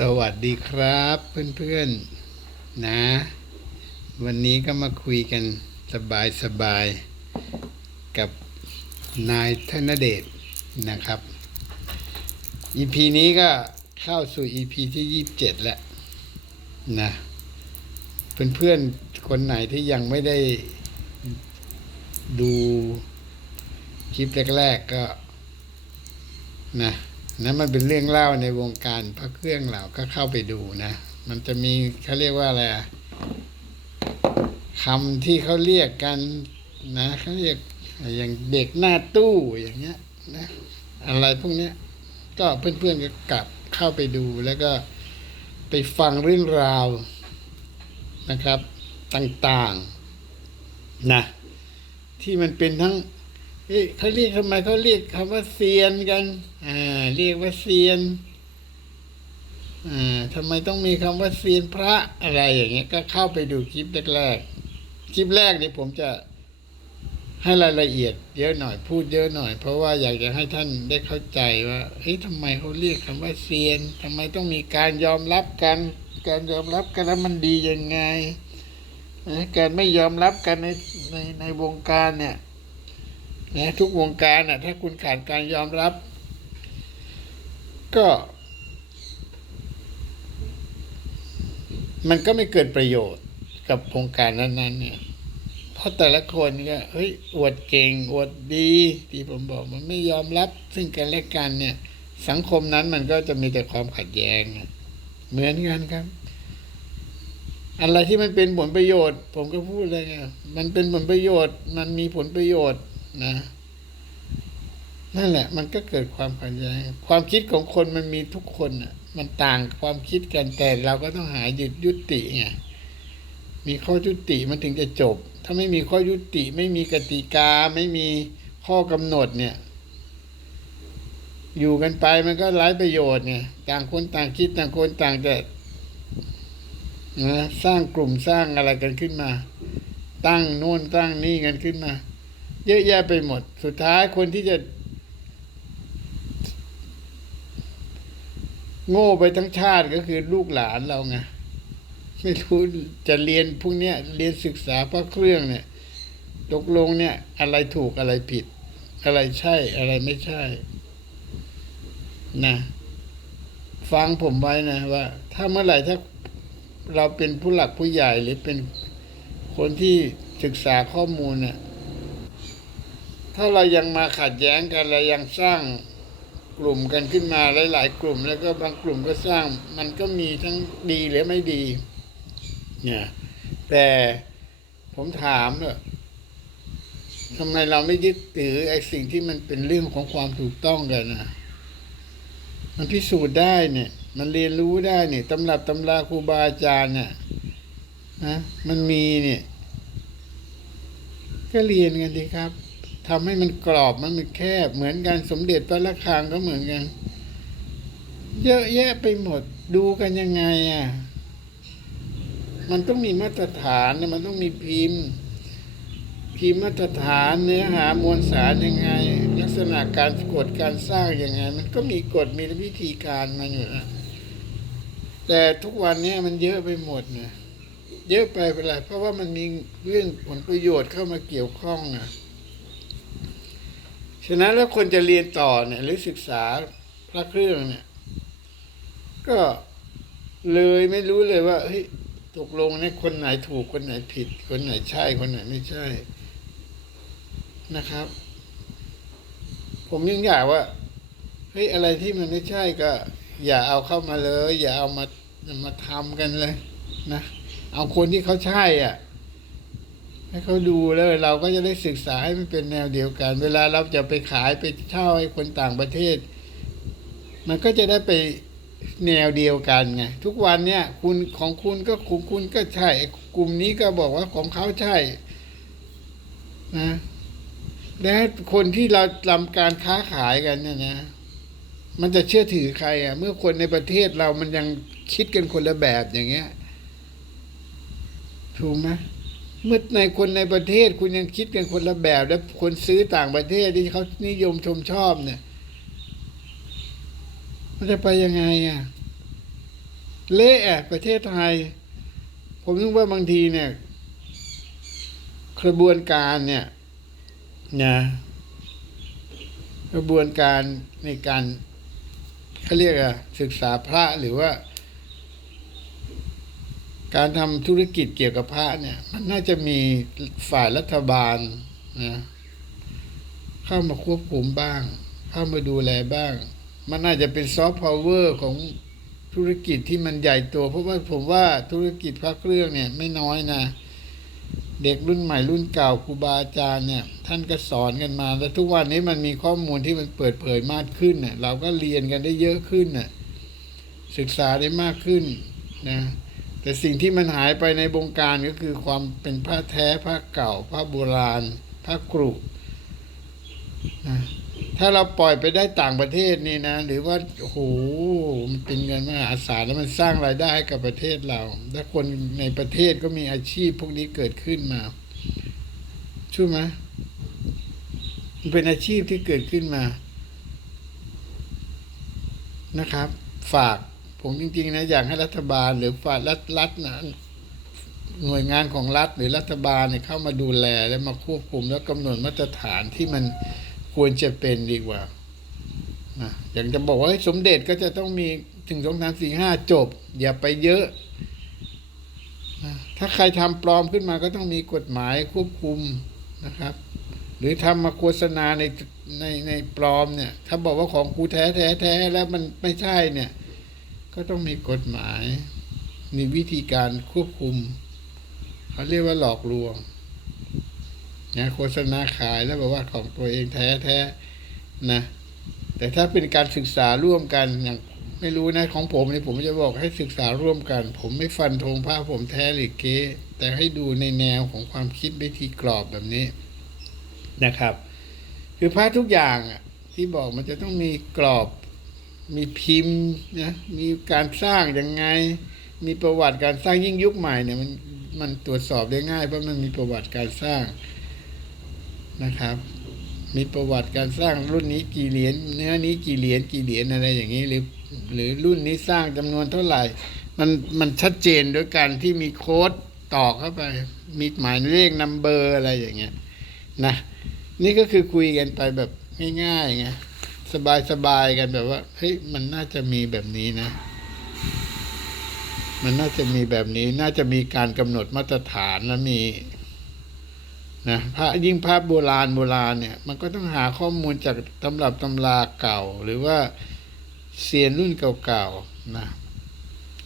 สวัสดีครับเพื่อนๆนะ วันนี้ก็มาคุยกันสบายๆกับนายธนเดชนะครับ EP นี้ก็เข้าสู่ EP ที่ยี่สิบเจ็ดแล้วนะเพื่อนๆคนไหนที่ยังไม่ได้ดูคลิปแรก ๆก็นะ นะมันเป็นเรื่องเล่าในวงการพระเครื่องเราก็เข้าไปดูนะ มันจะมีเขาเรียกว่าอะไรคำที่เขาเรียกกันนะเขาเรียกอย่างเด็กหน้าตู้อย่างเงี้ยนะอะไรพวกเนี้ยก็เพื่อนๆก็กลับเข้าไปดูแล้วก็ไปฟังเรื่องราวนะครับต่างๆนะที่มันเป็นทั้ง เขาเรียกทำไมเขาเรียกคำว่าเซียนกัน อ่า เรียกว่าเซียน อ่าทำไมต้องมีคำว่าเซียนพระอะไรอย่างเงี้ย ก็เข้าไปดูคลิปแรกๆ คลิปแรกนี่ผมจะให้รายละเอียดเยอะหน่อยพูดเยอะหน่อย เพราะว่าอยากจะให้ท่านได้เข้าใจว่าเฮ้ยทำไมเขาเรียกคำว่าเซียนทำไมต้องมีการยอมรับกัน การยอมรับกันแล้วมันดียังไง การไม่ยอมรับกันในในในวงการเนี่ย นะทุกวงการน่ะถ้าคุณขาดการยอมรับ ก็ มันก็ไม่เกิดประโยชน์กับวงการนั้น ๆ เนี่ยเพราะแต่ละคนก็เฮ้ยอวดเก่ง อวดดี ที่ผมบอกมันไม่ยอมรับ ซึ่งกันและกันเนี่ย สังคมนั้นมันก็จะมีแต่ความขัดแย้งเหมือนกันครับอะไรที่มันเป็นผลประโยชน์ ผมก็พูดเลยไงมันเป็นผลประโยชน์ มันมีผลประโยชน์ นะ นั่นแหละ มันก็เกิดความขัดแย้งความคิดของคนมันมีทุกคนอะ มันต่างความคิดกันแต่เราก็ต้องหาหยุดยุติไงมีข้อยุติมันถึงจะจบ ถ้าไม่มีข้อยุติ ไม่มีกติกา ไม่มีข้อกำหนดเนี่ย อยู่กันไปมันก็ไร้ประโยชน์ไงต่างคนต่างคิดต่างคนต่างจะนะสร้างกลุ่มสร้างอะไรกันขึ้นมา ตั้งโน่นตั้งนี่กันขึ้นมา เยอะแยะไปหมด สุดท้ายคนที่จะ โง่ไปทั้งชาติก็คือลูกหลานเราไงไม่รู้จะเรียนพวกเนี้ยเรียนศึกษาพระเครื่องเนี่ยตกลงเนี่ย อะไรถูกอะไรผิด อะไรใช่อะไรไม่ใช่ นะ ฟังผมไว้นะว่า ถ้าเมื่อไหร่ถ้าเราเป็นผู้หลักผู้ใหญ่หรือเป็นคนที่ศึกษาข้อมูลเนี่ย ถ้าเรายังมาขัดแย้งกันเรายังสร้างกลุ่มกันขึ้นมาหลาย ๆ กลุ่ม แล้วก็บางกลุ่มก็สร้างมันก็มีทั้งดีหรือไม่ดีเนี่ยแต่ผมถามเนี่ยทำไมเราไม่ยึดถือไอ้สิ่งที่มันเป็นเรื่องของความถูกต้องกันนะมันพิสูจน์ได้เนี่ย มันเรียนรู้ได้เนี่ยตำรับตำราครูบาอาจารย์เนี่ยนะมันมีเนี่ย ก็เรียนกันดีครับ ทำให้มันกรอบมันมันแคบ เหมือนกันสมเด็จพระละครังก็เหมือนกัน เยอะแยะไปหมดดูกันยังไงอะมันต้องมีมาตรฐานนะมันต้องมีพิมพ์ พิมพ์มาตรฐานเนื้อหามวลสารยังไง ลักษณะการกดการสร้างยังไง มันก็มีกฎมีวิธีการมาอยู่นะแต่ทุกวันนี้มันเยอะไปหมดนะเยอะไปเป็นไรเพราะว่ามันมีเรื่องผลประโยชน์เข้ามาเกี่ยวข้องนะ ฉะนั้นแล้วคนจะเรียนต่อเนี่ย หรือศึกษาพระเครื่องเนี่ย ก็เลยไม่รู้เลยว่าเฮ้ยตกลงเนี่ยคนไหนถูกคนไหนผิด คนไหนใช่ คนไหนไม่ใช่นะครับ ผมยังอยากว่าเฮ้ยอะไรที่มันไม่ใช่ก็ อย่าเอาเข้ามาเลย อย่าเอามามาทำกันเลยนะ เอาคนที่เขาใช่อะ ให้เขาดูแล้วเราก็จะได้ศึกษาให้มันเป็นแนวเดียวกัน เวลาเราจะไปขายไปเช่าให้คนต่างประเทศ มันก็จะได้ไปแนวเดียวกันไงทุกวันเนี่ยคุณของคุณก็ของคุณก็ใช่ กลุ่มนี้ก็บอกว่าของเขาใช่นะและคนที่เราทำการค้าขายกันเนี่ยนะ มันจะเชื่อถือใครอะ เมื่อคนในประเทศเรามันยังคิดกันคนละแบบอย่างเงี้ยถูกไหม เมื่อในคนในประเทศคุณยังคิดกันคนละแบบ แล้วคนซื้อต่างประเทศที่เขานิยมชมชอบเนี่ย มันจะไปยังไงอะ เละอะประเทศไทย ผมนึกว่าบางทีเนี่ยกระบวนการเนี่ยนะกระบวนการในการเขาเรียกอะศึกษาพระหรือว่า การทำธุรกิจเกี่ยวกับพระเนี่ยมันน่าจะมีฝ่ายรัฐบาลนะเข้ามาควบคุมบ้าง เข้ามาดูแลบ้าง มันน่าจะเป็นซอฟต์พาวเวอร์ของธุรกิจที่มันใหญ่โตเพราะว่าผมว่าธุรกิจพระเครื่องเนี่ยไม่น้อยนะ เด็กรุ่นใหม่รุ่นเก่าครูบาอาจารย์เนี่ย ท่านก็สอนกันมาแล้วทุกวันนี้มันมีข้อมูลที่มันเปิดเผยมากขึ้นเน่ะเราก็เรียนกันได้เยอะขึ้นน่ะศึกษาได้มากขึ้นนะ แต่สิ่งที่มันหายไปในวงการก็คือความเป็นผ้าแท้ผ้าเก่าผ้าโบราณผ้ากรุนะถ้าเราปล่อยไปได้ต่างประเทศนี่นะ หรือว่าโอ้โหมันเป็นเงินมหาศาลแล้วมันสร้างรายได้ให้กับประเทศเรา และคนในประเทศก็มีอาชีพพวกนี้เกิดขึ้นมาช่วยไหมมันเป็นอาชีพที่เกิดขึ้นมานะครับ ฝาก ผมจริงๆนะอยากให้รัฐบาลหรือฝ่ายรัฐรัฐนะหน่วยงานของรัฐหรือรัฐบาลเนี่ยเข้ามาดูแลและมาควบคุมแล้วกำหนดมาตรฐานที่มันควรจะเป็นดีกว่านะอย่างจะบอกว่าสมเด็จก็จะต้องมีถึงสองสามสี่ห้าจบ อย่าไปเยอะนะถ้าใครทำปลอมขึ้นมาก็ต้องมีกฎหมายควบคุมนะครับ หรือทำมาโฆษณาในในในปลอมเนี่ย ถ้าบอกว่าของกูแท้แท้แท้แล้วมันไม่ใช่เนี่ย ก็ต้องมีกฎหมาย มีวิธีการควบคุม เขาเรียกว่าหลอกลวงนะโฆษณาขายแล้วบอกว่าของตัวเองแท้แท้นะแต่ถ้าเป็นการศึกษาร่วมกันอย่างไม่รู้นะของผมเนี่ยผมจะบอกให้ศึกษาร่วมกัน ผมไม่ฟันธงผ้าผมแท้หรือเก๊แต่ให้ดูในแนวของความคิดวิธีกรอบแบบนี้นะครับ คือผ้าทุกอย่างอะที่บอกมันจะต้องมีกรอบ มีพิมพ์นะมีการสร้างยังไง มีประวัติการสร้างยิ่งยุคใหม่เนี่ยมันมันตรวจสอบได้ง่ายเพราะมันมีประวัติการสร้างนะครับ มีประวัติการสร้างรุ่นนี้กี่เหรียญเนื้อนี้กี่เหรียญกี่เหรียญอะไรอย่างนี้หรือหรือรุ่นนี้สร้างจำนวนเท่าไหร่ มันมันชัดเจนโดยการที่มีโค้ดต่อเข้าไป มีหมายเลขนัมเบอร์อะไรอย่างเงี้ยนะนี่ก็คือคุยกันไปแบบง่ายๆไง สบายๆกันแบบว่าเฮ้ยมันน่าจะมีแบบนี้นะ มันน่าจะมีแบบนี้ น่าจะมีการกำหนดมาตรฐานและมีนะพระยิ่งพระโบราณโบราณเนี่ย มันก็ต้องหาข้อมูลจากตำรับตำราเก่า หรือว่าเซียนรุ่นเก่าๆนะ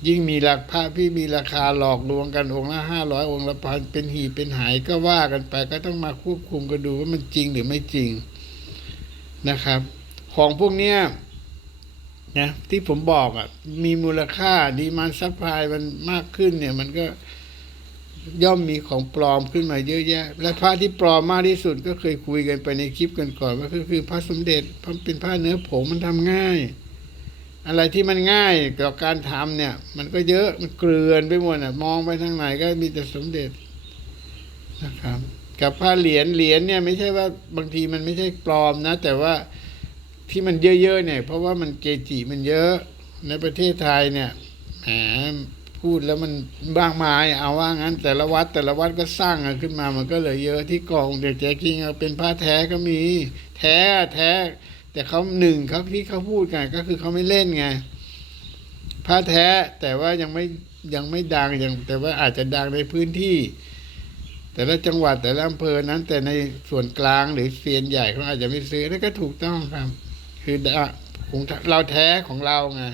ยิ่งมีราคาพี่มีราคาหลอกลวงกันองค์ละห้าร้อยองค์ละพันเป็นหีเป็นหายก็ว่ากันไป ก็ต้องมาควบคุมกันดูว่ามันจริงหรือไม่จริงนะครับ ของพวกเนี้ยนะที่ผมบอกอะ มีมูลค่าดีมันซัพพลายมันมากขึ้นเนี่ย มันก็ย่อมมีของปลอมขึ้นมาเยอะแยะ และพระที่ปลอมมากที่สุดก็เคยคุยกันไปในคลิปกันก่อนว่าก็คือพระสมเด็จเพราะเป็นผ้าเนื้อผงมันทำง่าย อะไรที่มันง่ายต่อการทำเนี่ย มันก็เยอะมันเกลือนไปหมดอะ มองไปทางไหนก็มีแต่สมเด็จนะครับ กับผ้าเหรียญเหรียญเนี่ย ไม่ใช่ว่าบางทีมันไม่ใช่ปลอมนะ แต่ว่า ที่มันเยอะๆเนี่ย เพราะว่ามันเกจิมันเยอะในประเทศไทยเนี่ยแหมพูดแล้วมันบางมายเอาว่างั้นแต่ละวัดแต่ละวัดก็สร้างกันขึ้นมามันก็เลยเยอะที่กองเด็กแจ๊กิงเป็นผ้าแท้ก็มีแท้แท้ แต่เขาหนึ่งเขาที่เขาพูดกันก็คือเขาไม่เล่นไงผ้าแท้แต่ว่ายังไม่ยังไม่ดังยังแต่ว่าอาจจะดังในพื้นที่ แต่ละจังหวัดแต่ละอำเภอนั้น แต่ในส่วนกลางหรือเซียนใหญ่เขาอาจจะไม่ซื้อนั่นก็ถูกต้องครับ คือของเราแท้ของเราไง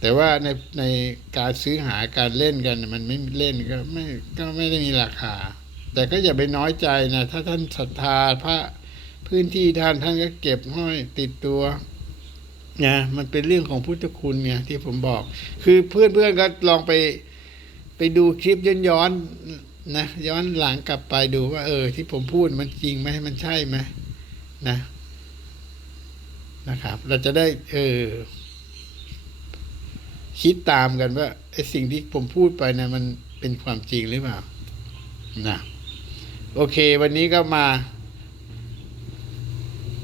แต่ว่าในในการซื้อหาการเล่นกัน มันไม่เล่นก็ไม่ก็ไม่ได้มีราคา แต่ก็อย่าไปน้อยใจนะถ้าท่านศรัทธาพระพื้นที่ท่านท่านก็เก็บห้อยติดตัวนะมันเป็นเรื่องของพุทธคุณไงที่ผมบอก คือเพื่อนเพื่อนก็ลองไป ไปดูคลิปย้อนย้อนๆนะย้อนหลังกลับไปดูว่า เออ ที่ผมพูดมันจริงไหมมันใช่ไหม นะนะครับ เราจะได้ เออ คิดตามกันว่าไอ้สิ่งที่ผมพูดไปนะมันเป็นความจริงหรือเปล่านะโอเค วันนี้ก็มา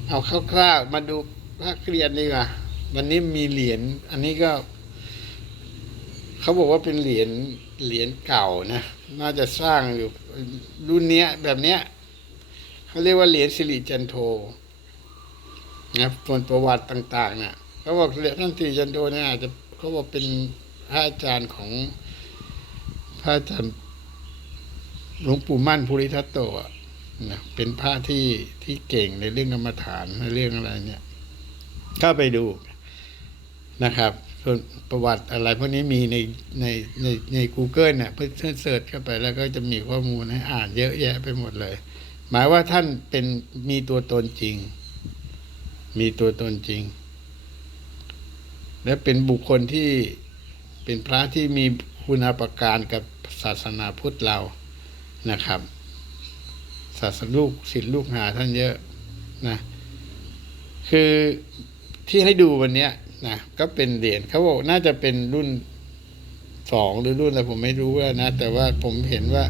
เอาคร่าวๆมาดูภาคเรียนดีกว่า วันนี้มีเหรียญอันนี้ก็เขาบอกว่าเป็นเหรียญเหรียญเก่านะ น่าจะสร้างอยู่รุ่นเนี้ยแบบเนี้ย เขาเรียกว่าเหรียญสิริจันโทนะส่วนประวัติต่างๆเนี่ยเขาบอกเหรียญท่านสิริจันโทเนี่ยอาจจะเขาบอกเป็นพระอาจารย์ของพระอาจารย์หลวงปู่มั่นภูริทัตโตอะนะเป็นพระที่ที่เก่งในเรื่องกรรมฐานในเรื่องอะไรเนี่ยก็ไปดูนะครับส่วนประวัติอะไรพวกนี้มีในในในใน Google เนี่ยเพื่อเสิร์ชเข้าไปแล้วก็จะมีข้อมูลให้อ่านเยอะแยะไปหมดเลย หมายว่าท่านเป็นมีตัวตนจริง มีตัวตนจริง และเป็นบุคคลที่เป็นพระที่มีคุณาประการกับศาสนาพุทธเรานะครับ ศาสนาลูกศิษย์ลูกหาท่านเยอะนะคือที่ให้ดูวันนี้นะก็เป็นเหรียญเขาบอกน่าจะเป็นรุ่นสองหรือรุ่นอะไรผมไม่รู้ว่านะ แต่ว่าผมเห็นว่า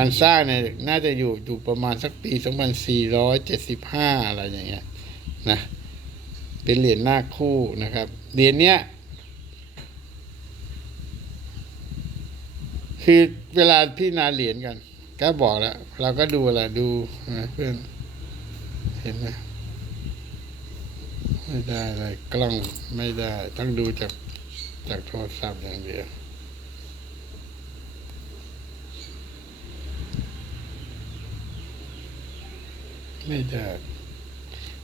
การสร้างเนี่ยน่าจะอยู่อยู่ประมาณสักปีสองพันสี่ร้อยเจ็ดสิบห้าอะไรอย่างเงี้ยนะเป็นเหรียญหน้าคู่นะครับเหรียญเนี้ยคือเวลาพี่นาเหรียญกัน ก็บอกแล้ว เราก็ดูอะไรดูนะเพื่อนเห็นไหมไม่ได้เลยกล้องไม่ได้ ต้องดูจากจากโทรศัพท์อย่างเดียว ไม่ได้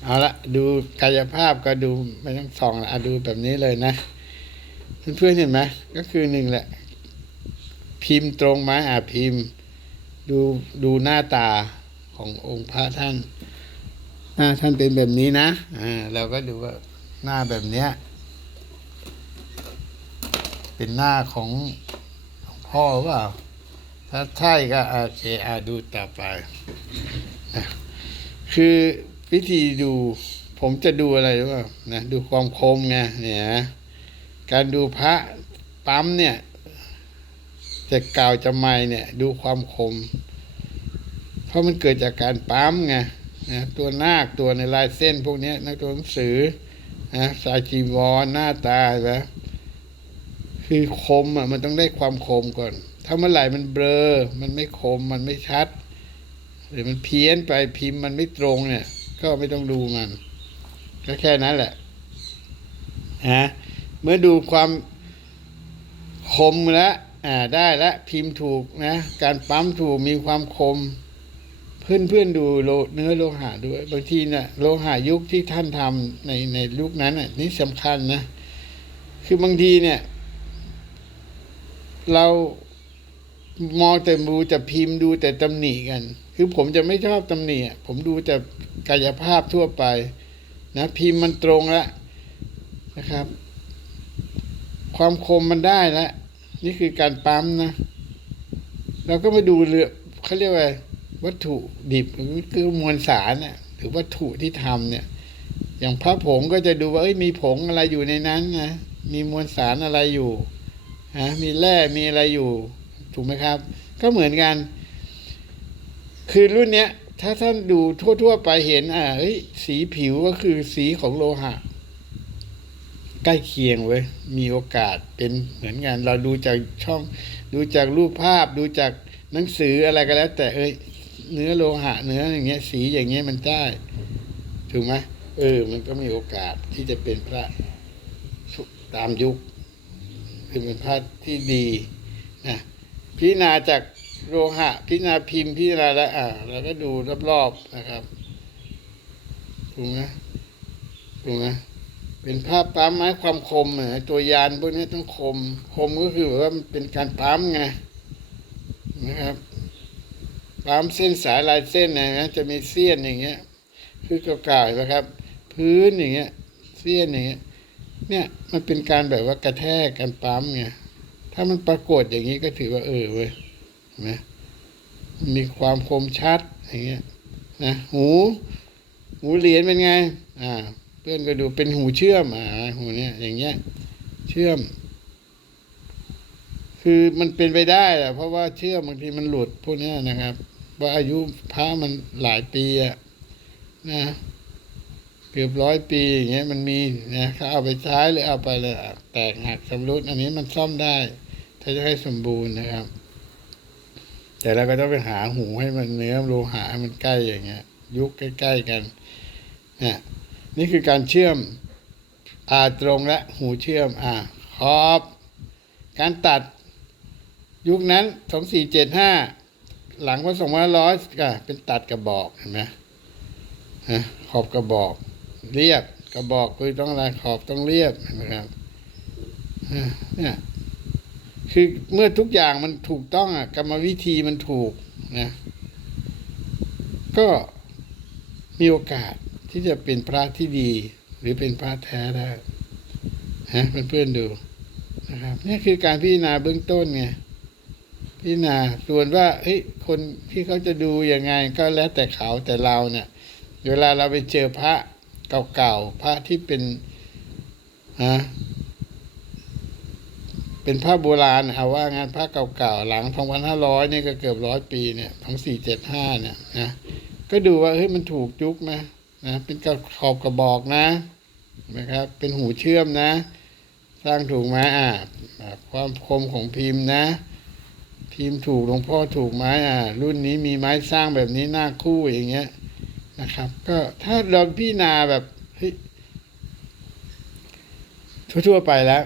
เอาละดูกายภาพก็ดูไม่ต้องส่องละดูแบบนี้เลยนะเพื่อนๆเห็นไหมก็คือหนึ่งแหละ พิมพ์ตรงไหมอะพิมพ์ ดูดูหน้าตาขององค์พระท่าน หน้าท่านเป็นแบบนี้นะอ่าเราก็ดูว่าหน้าแบบเนี้ยเป็นหน้าของของพ่อหรือเปล่าถ้าใช่ก็โอเคอ่าดูต่อไปนะ คือวิธีดูผมจะดูอะไรรือเปล่านะดูความคมไงเนี่ยนะการดูพระปั๊มเนี่ย จะกล่าวจะไม่เนี่ย ดูความคม เพราะมันเกิดจากการปั๊มไงนะตัวนาคตัวในลายเส้นพวกนี้นักตัวหนังสือนะสายจีวรหน้าตาใช่ไหมคือคมอะมันต้องได้ความคมก่อน ถ้าเมื่อไหร่มันเบลอ มันไม่คมมันไม่ชัด หรือมันเพี้ยนไปพิมพ์มันไม่ตรงเนี่ย ก็ไม่ต้องดูมัน ก็แค่นั้นแหละนะเมื่อดูความคมแล้วอ่าได้แล้วพิมพ์ถูกนะ การปั๊มถูกมีความคม เพื่อนเพื่อนดูโลเนื้อโลหะด้วย บางทีเนะ่ะโลหะยุคที่ท่านทำในในยุคนั้นน่ะนี่สำคัญนะ คือบางทีเนี่ย เรามองแต่ดูแต่พิมพ์ดูแต่ตำหนิกัน คือผมจะไม่ชอบตำหนิผมดูแต่กายภาพทั่วไป นะพิมพ์มันตรงแล้วนะครับ ความคมมันได้แล้วนี่คือการปั๊มนะ เราก็มาดูเรือเขาเรียกว่าวัตถุดิบหรือคือมวลสารน่ะหรือวัตถุที่ทำเนี่ย อย่างพระผงก็จะดูว่าเอ้ยมีผงอะไรอยู่ในนั้นนะมีมวลสารอะไรอยู่ฮะมีแร่มีอะไรอยู่ ถูกไหมครับ ก็เหมือนกัน คือรุ่นเนี้ย ถ้าท่านดูทั่ว ๆ ไปเห็น อ่าเฮ้ยสีผิวก็คือสีของโลหะ ใกล้เคียงเว้ยมีโอกาสเป็นเหมือนกันเราดูจากช่อง ดูจากรูปภาพ ดูจากหนังสืออะไรก็แล้ว แต่เอ้ยเนื้อโลหะ เนื้ออย่างเงี้ย สีอย่างเงี้ยมันได้ ถูกไหมเออ มันก็มีโอกาสที่จะเป็นพระตามยุค คือเป็นพระที่ดีนะพิจารณาจาก โลหะพิจารณาพิมพ์พิจารณาแล้วอ่าเราก็ดูรอบๆนะครับถูกไหมถูกไหมเป็นภาพปั๊มไม้ความคมอะตัวยานพวกนี้ต้องคม คมก็คือแบบว่ามันเป็นการปั๊มไงนะครับปั๊มเส้นสายลายเส้นนะจะมีเสี้ยนอย่างเงี้ย คือเก่าๆเห็นไหมครับ พื้นอย่างเงี้ยเสี้ยนอย่างเงี้ยเนี่ยมันเป็นการแบบว่ากระแทกการปั๊มไงถ้ามันปรากฏอย่างนี้ก็ถือว่าเออเว้ย ไหมมีความคมชัดอย่างเงี้ยนะหู หูเหรียญเป็นไง อ่า เพื่อนก็ดูเป็นหูเชื่อมอ่าหูเนี้ยอย่างเงี้ย เชื่อม คือมันเป็นไปได้แหละเพราะว่าเชื่อมบางทีมันหลุดพวกเนี้ยนะครับ ว่าอายุพระมันหลายปีอะนะเกือบร้อยปีอย่างเงี้ยมันมีนะเขาเอาไปใช้หรือเอาไปเลยอะแตกหักชำรุดอันนี้มันซ่อมได้ ถ้าจะให้สมบูรณ์นะครับ แต่เราก็ต้องไปหาหูให้มันเนื้อโลหะให้มันใกล้อย่างเงี้ย ยุคใกล้ ๆ กันเนี่ยนี่คือการเชื่อมอ่าตรงและหูเชื่อมอ่าขอบ การตัดยุคนั้นสองสี่เจ็ดห้าหลังพศสองพันร้อยก็เป็นตัดกระบอกเห็นไหมฮะขอบกระบอก เรียบกระบอกคือต้องอะไรขอบต้องเรียบนไหมครับเนี่ย คือเมื่อทุกอย่างมันถูกต้องอะกรรมวิธีมันถูกนะ ก็มีโอกาสที่จะเป็นพระที่ดี หรือเป็นพระแท้ได้ฮะเพื่อนๆดูนะครับนี่คือการพิจารณาเบื้องต้นไงพิจารณาส่วนว่าเฮ้ยคนที่เขาจะดูยังไงก็แล้วแต่เขาแต่เราเนี่ยเวลาเราไปเจอพระเก่าๆพระที่เป็นฮะ เป็นภาพโบราณเอาว่างานพระเก่าๆหลัง2,500เนี่ยก็เกือบร้อยปีเนี่ย2475เจ็ดห้าเนี่ยนะก็ดูว่าเฮ้ยมันถูกยุคไหมนะเป็นกระขอบกระบอกนะนะครับ เป็นหูเชื่อมนะ สร้างถูกไหมอ่าความคมของพิมพ์นะ พิมพ์ถูกหลวงพ่อถูกไหมอ่ารุ่นนี้มีไม้สร้างแบบนี้หน้าคู่อย่างเงี้ยนะครับ ก็ถ้าเราพิจารณาแบบเฮ้ยทั่วๆไปแล้ว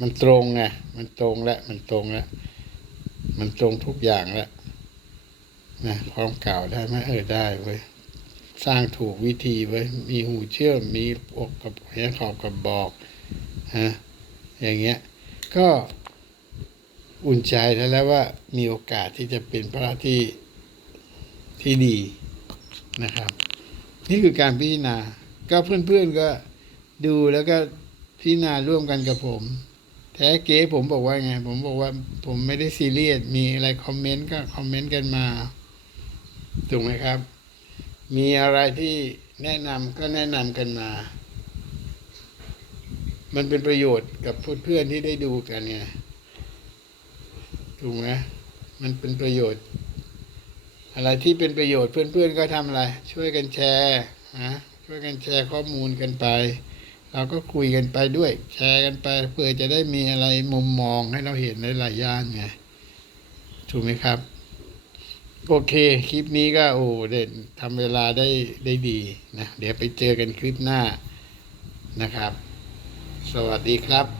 มันตรงไง มันตรงแล้ว มันตรงแล้ว มันตรงทุกอย่างแล้วนะความเก่าได้ไหมเออได้เว้ย สร้างถูกวิธีไว้ย มีหูเชื่อม มีอกกับเหียขอบกับบอกฮะอย่างเงี้ย ก็อุ่นใจแล้วแล้วว่ามีโอกาสที่จะเป็นพระที่ที่ดีนะครับ นี่คือการพิจารณา ก็เพื่อนๆก็ดูแล้วก็พิจารณาร่วมกันกับผม แท้เก๋ผมบอกว่าไง ผมบอกว่าผมไม่ได้ซีเรียส มีอะไรคอมเมนต์ก็คอมเมนต์กันมา ถูกไหมครับ มีอะไรที่แนะนำก็แนะนำกันมา มันเป็นประโยชน์กับเพื่อนๆที่ได้ดูกันไง ถูกไหมมันเป็นประโยชน์ อะไรที่เป็นประโยชน์เพื่อนๆก็ทำอะไร ช่วยกันแชร์นะช่วยกันแชร์ข้อมูลกันไป เราก็คุยกันไปด้วย แชร์กันไปเพื่อจะได้มีอะไรมุมมองให้เราเห็นในหลายย่านไงถูกไหมครับ โอเค คลิปนี้ก็โอ้เด่นทำเวลาได้ได้ดีนะ เดี๋ยวไปเจอกันคลิปหน้านะครับ สวัสดีครับ